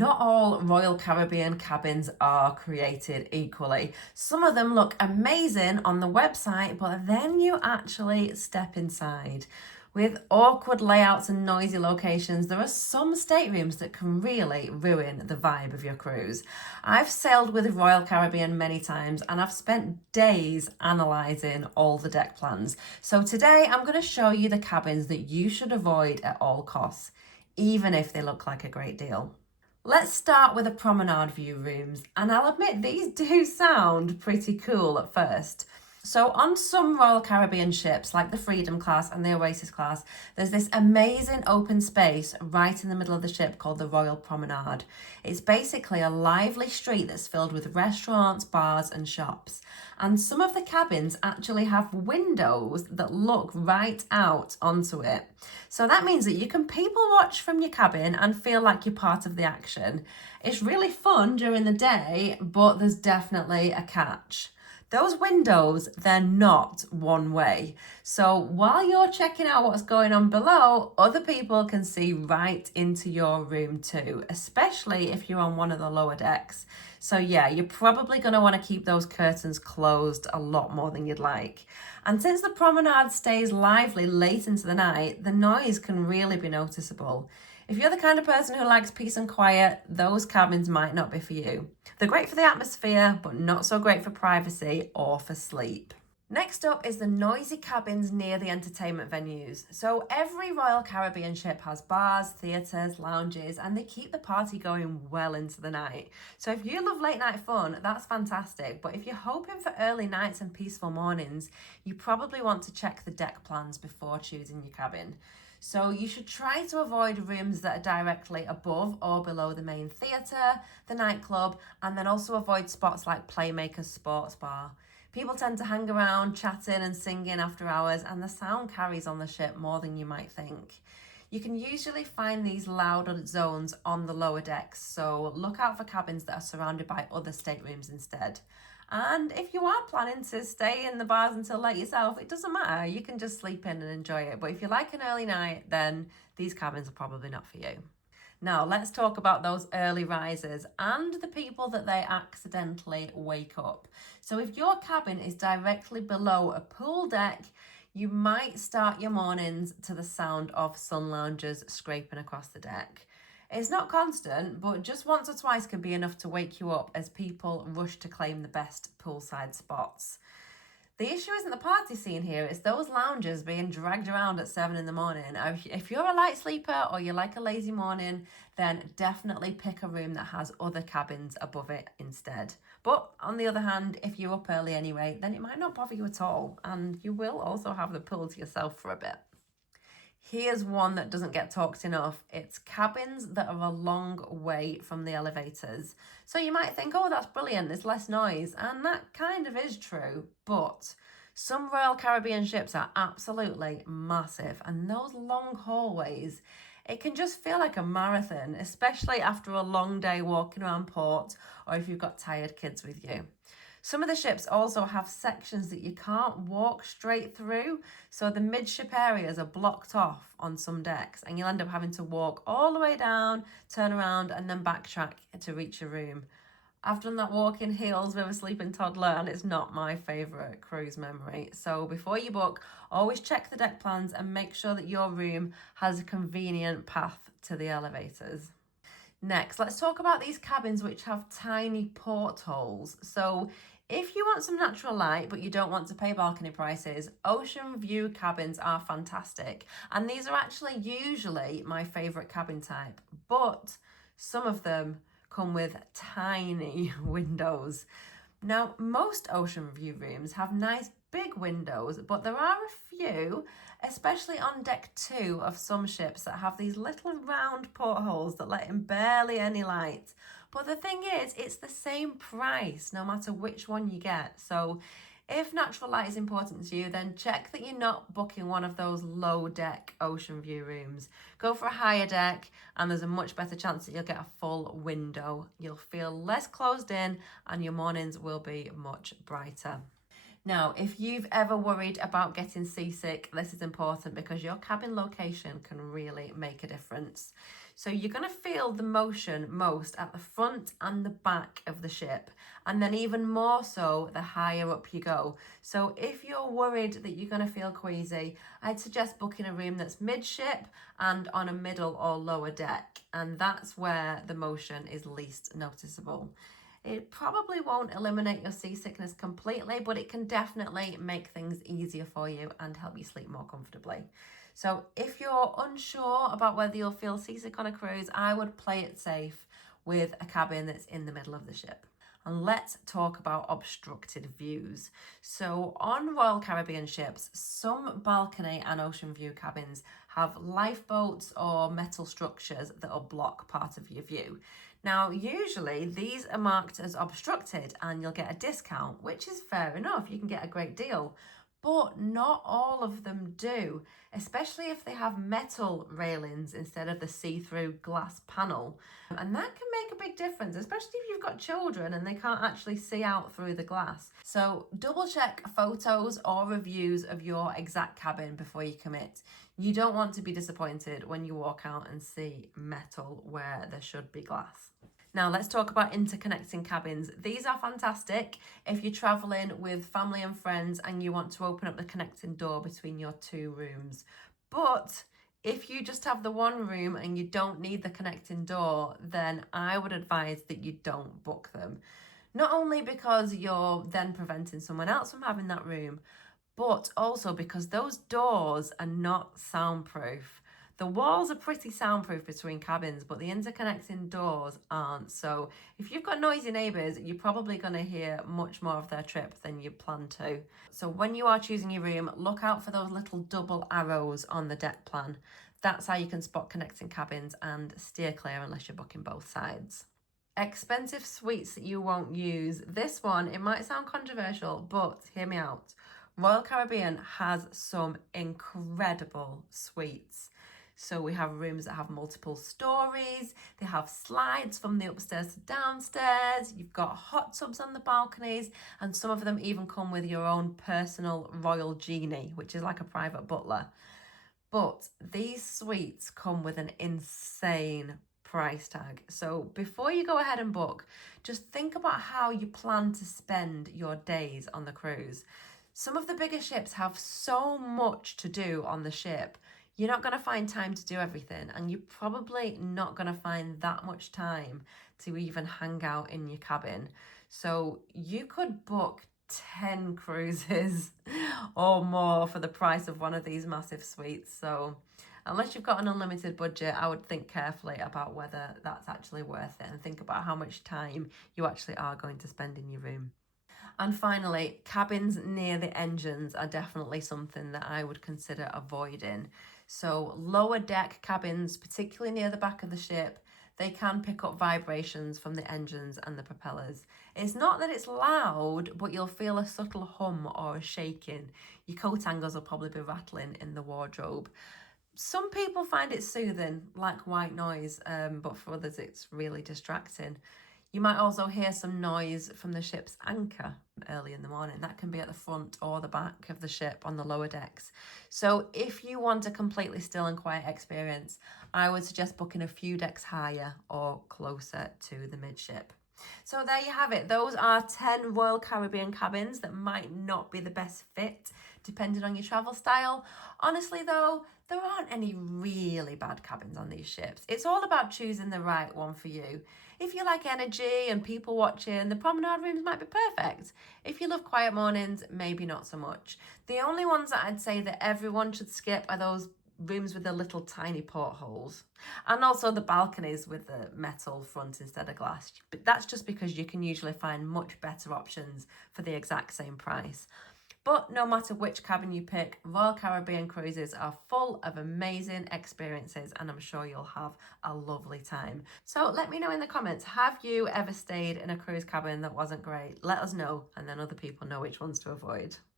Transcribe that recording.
Not all Royal Caribbean cabins are created equally. Some of them look amazing on the website, but then you actually step inside. With awkward layouts and noisy locations, there are some staterooms that can really ruin the vibe of your cruise. I've sailed with Royal Caribbean many times and I've spent days analysing all the deck plans. So today I'm going to show you the cabins that you should avoid at all costs, even if they look like a great deal. Let's start with the Promenade view rooms, and I'll admit these do sound pretty cool at first. So on some Royal Caribbean ships, like the Freedom class and the Oasis class, there's this amazing open space right in the middle of the ship called the Royal Promenade. It's basically a lively street that's filled with restaurants, bars and shops. And some of the cabins actually have windows that look right out onto it. So that means that you can people watch from your cabin and feel like you're part of the action. It's really fun during the day, but there's definitely a catch. Those windows, they're not one way. So while you're checking out what's going on below, other people can see right into your room too, especially if you're on one of the lower decks. So yeah, you're probably going to want to keep those curtains closed a lot more than you'd like. And since the promenade stays lively late into the night, the noise can really be noticeable. If you're the kind of person who likes peace and quiet, those cabins might not be for you. They're great for the atmosphere, but not so great for privacy or for sleep. Next up is the noisy cabins near the entertainment venues. So every Royal Caribbean ship has bars, theatres, lounges, and they keep the party going well into the night. So if you love late night fun, that's fantastic. But if you're hoping for early nights and peaceful mornings, you probably want to check the deck plans before choosing your cabin. So you should try to avoid rooms that are directly above or below the main theatre, the nightclub, and then also avoid spots like Playmaker's Sports Bar. People tend to hang around, chatting and singing after hours, and the sound carries on the ship more than you might think. You can usually find these louder zones on the lower decks, so look out for cabins that are surrounded by other staterooms instead. And if you are planning to stay in the bars until late yourself, it doesn't matter. You can just sleep in and enjoy it. But if you like an early night, then these cabins are probably not for you. Now, let's talk about those early risers and the people that they accidentally wake up. So if your cabin is directly below a pool deck, you might start your mornings to the sound of sun loungers scraping across the deck. It's not constant, but just once or twice can be enough to wake you up as people rush to claim the best poolside spots. The issue isn't the party scene here, it's those loungers being dragged around at 7 in the morning. If you're a light sleeper or you like a lazy morning, then definitely pick a room that has other cabins above it instead. But on the other hand, if you're up early anyway, then it might not bother you at all, and you will also have the pool to yourself for a bit. Here's one that doesn't get talked enough. It's cabins that are a long way from the elevators. So you might think, oh, that's brilliant, there's less noise. And that kind of is true. But some Royal Caribbean ships are absolutely massive. And those long hallways, it can just feel like a marathon, especially after a long day walking around port or if you've got tired kids with you. Some of the ships also have sections that you can't walk straight through, so the midship areas are blocked off on some decks and you'll end up having to walk all the way down, turn around and then backtrack to reach your room. I've done that walk in heels with a sleeping toddler and it's not my favourite cruise memory. So before you book, always check the deck plans and make sure that your room has a convenient path to the elevators. Next, let's talk about these cabins which have tiny portholes. So if you want some natural light but you don't want to pay balcony prices, ocean view cabins are fantastic. And these are actually usually my favourite cabin type, but some of them come with tiny windows. Now, most ocean view rooms have nice big windows, but there are a few, especially on deck 2 of some ships, that have these little round portholes that let in barely any light. But the thing is, it's the same price no matter which one you get. So if natural light is important to you, then check that you're not booking one of those low deck ocean view rooms. Go for a higher deck and there's a much better chance that you'll get a full window. You'll feel less closed in and your mornings will be much brighter. Now, if you've ever worried about getting seasick, this is important because your cabin location can really make a difference. So you're going to feel the motion most at the front and the back of the ship, and then even more so the higher up you go. So if you're worried that you're going to feel queasy, I'd suggest booking a room that's midship and on a middle or lower deck, and that's where the motion is least noticeable. It probably won't eliminate your seasickness completely, but it can definitely make things easier for you and help you sleep more comfortably. So if you're unsure about whether you'll feel seasick on a cruise, I would play it safe with a cabin that's in the middle of the ship. And let's talk about obstructed views. So on Royal Caribbean ships, some balcony and ocean view cabins have lifeboats or metal structures that'll block part of your view. Now, usually these are marked as obstructed and you'll get a discount, which is fair enough. You can get a great deal. But not all of them do, especially if they have metal railings instead of the see-through glass panel. And that can make a big difference, especially if you've got children and they can't actually see out through the glass. So double check photos or reviews of your exact cabin before you commit. You don't want to be disappointed when you walk out and see metal where there should be glass. Now let's talk about interconnecting cabins. These are fantastic if you're traveling with family and friends and you want to open up the connecting door between your two rooms. But if you just have the one room and you don't need the connecting door, then I would advise that you don't book them. Not only because you're then preventing someone else from having that room, but also because those doors are not soundproof. The walls are pretty soundproof between cabins, but the interconnecting doors aren't. So if you've got noisy neighbours, you're probably going to hear much more of their trip than you plan to. So when you are choosing your room, look out for those little double arrows on the deck plan. That's how you can spot connecting cabins and steer clear unless you're booking both sides. Expensive suites that you won't use. This one, it might sound controversial, but hear me out. Royal Caribbean has some incredible suites. So we have rooms that have multiple stories. They have slides from the upstairs to downstairs. You've got hot tubs on the balconies, and some of them even come with your own personal royal genie, which is like a private butler. But these suites come with an insane price tag. So before you go ahead and book, just think about how you plan to spend your days on the cruise. Some of the bigger ships have so much to do on the ship. You're not going to find time to do everything, and you're probably not going to find that much time to even hang out in your cabin. So you could book 10 cruises or more for the price of one of these massive suites. So unless you've got an unlimited budget, I would think carefully about whether that's actually worth it and think about how much time you actually are going to spend in your room. And finally, cabins near the engines are definitely something that I would consider avoiding. So lower deck cabins, particularly near the back of the ship, they can pick up vibrations from the engines and the propellers. It's not that it's loud, but you'll feel a subtle hum or a shaking. Your coat angles will probably be rattling in the wardrobe. Some people find it soothing, like white noise, but for others it's really distracting. You might also hear some noise from the ship's anchor early in the morning. That can be at the front or the back of the ship on the lower decks. So if you want a completely still and quiet experience, I would suggest booking a few decks higher or closer to the midship. So there you have it. Those are 10 Royal Caribbean cabins that might not be the best fit depending on your travel style. Honestly though, there aren't any really bad cabins on these ships. It's all about choosing the right one for you. If you like energy and people watching, the promenade rooms might be perfect. If you love quiet mornings, maybe not so much. The only ones that I'd say that everyone should skip are those rooms with the little tiny portholes, and also the balconies with the metal front instead of glass. But that's just because you can usually find much better options for the exact same price. But no matter which cabin you pick, Royal Caribbean cruises are full of amazing experiences, and I'm sure you'll have a lovely time. So let me know in the comments, have you ever stayed in a cruise cabin that wasn't great? Let us know, and then other people know which ones to avoid.